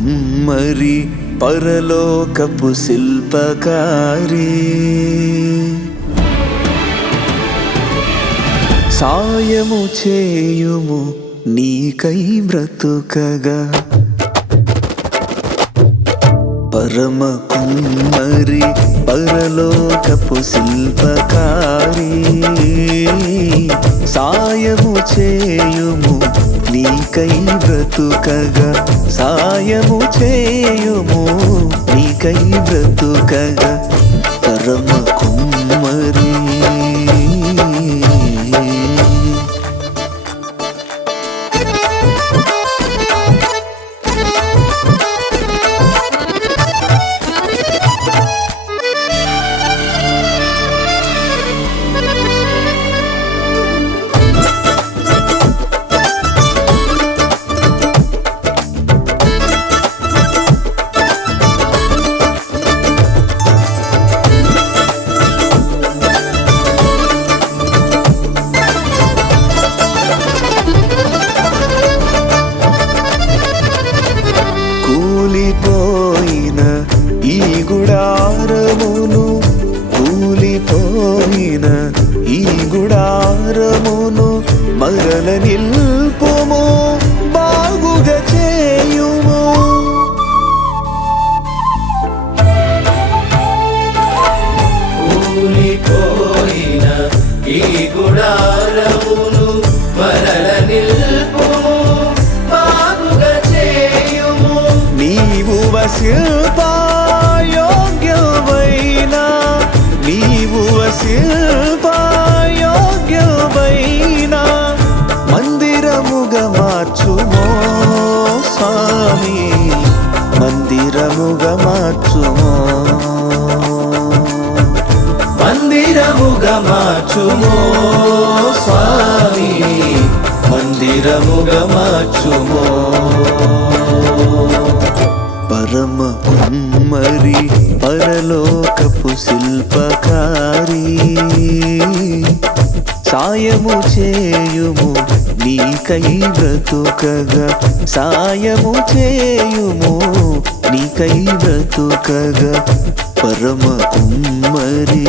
పరమ కుమ్మరి పరలోకపు శిల్పకారి. సాయము చేయుము నీకై బ్రతుకగా. పరమ కుమ్మరి పరలోకపు శిల్పకారి. సాయము చేయుము నీకై బ్రతుకగా సాయము చేయుము. నీకై బ్రతుకగా పరమ కూలిపోయిన ఈ గుడారమును కూలిపోయిన ఈ గుడారమును మరల నిల్పుము బాగుగా చేయుము. కూలిపోయిన ఈ నీవు నీవు వశిల్పాయోగ్యమైన మందిరముగా మార్చుమో స్వామి మందిరముగా మార్చుమో. మందిరముగా మార్చుమో స్వామి మందిరముగా మార్చుమో. పరమ కుమ్మరి పరలోకపు శిల్పకారి. సాయము చేయుము నీకై బ్రతుకగా. సాయము చేయుము నీకై బ్రతుకగా. పరమ కుమ్మరీ.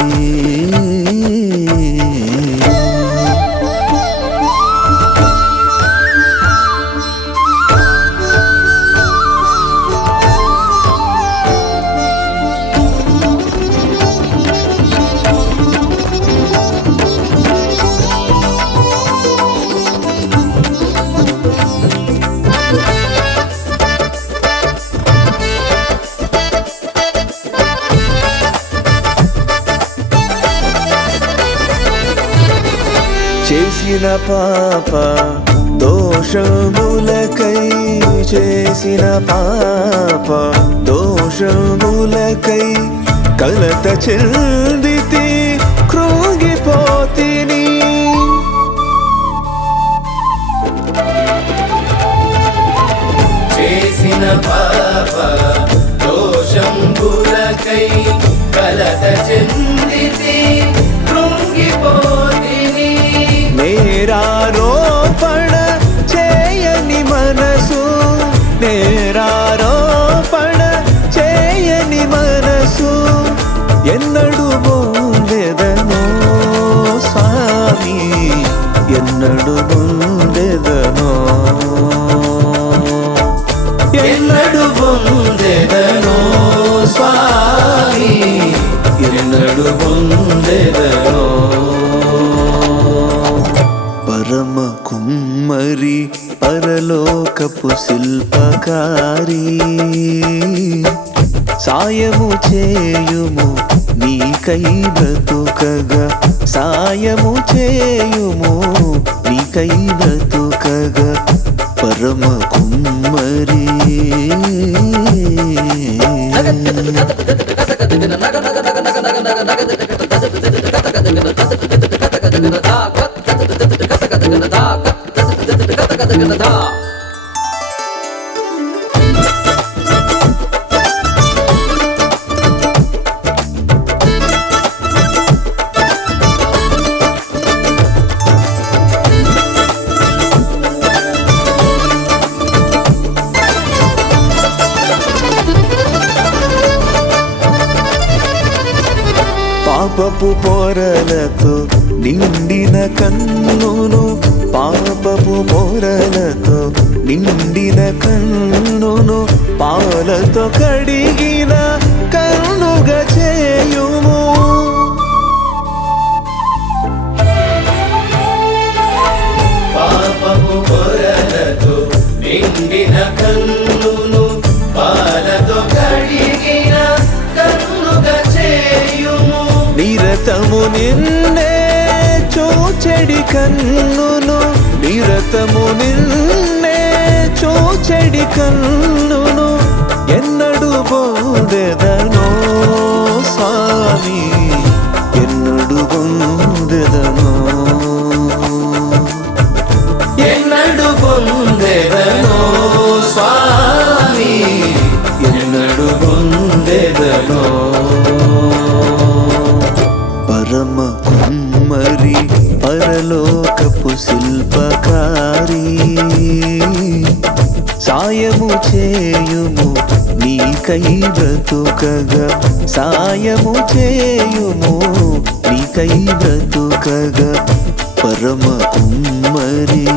చేసిన పాప దోషములకై చేసిన పాప దోషములకై కలత చెందితి క్రోగిపోతిని చేసిన పాప దోషంబులకై కలత చెంది ఎన్నడు పొందెదనో స్వామి ఎన్నడు పొందెదనో ఎన్నడు పొందెదనో స్వామి ఎన్నడు పొందెదనో పరమ కుమ్మరి పరలోకపు శిల్పకారి సాయము చేయుము నీకై బ్రతుకగా సాయము చేయుము నీకై బ్రతుకగా పరమ కుమ్మరి Gonna die. పాపపు పొరలతో నిండిన కన్నును పాపపు పొరలతో నిండిన కన్నును పాలతో కడిగిన కన్నుగా చేయుము. పాపపు పొరలతో నిండిన కన్ను కన్నును నిరతము నిన్నే చూచెడి కన్నును ఎన్నడు పొందెదనో స్వామి నీకై బ్రతుకగా సాయము చేయుము. నీకై బ్రతుకగా పరమ కుమ్మరీ.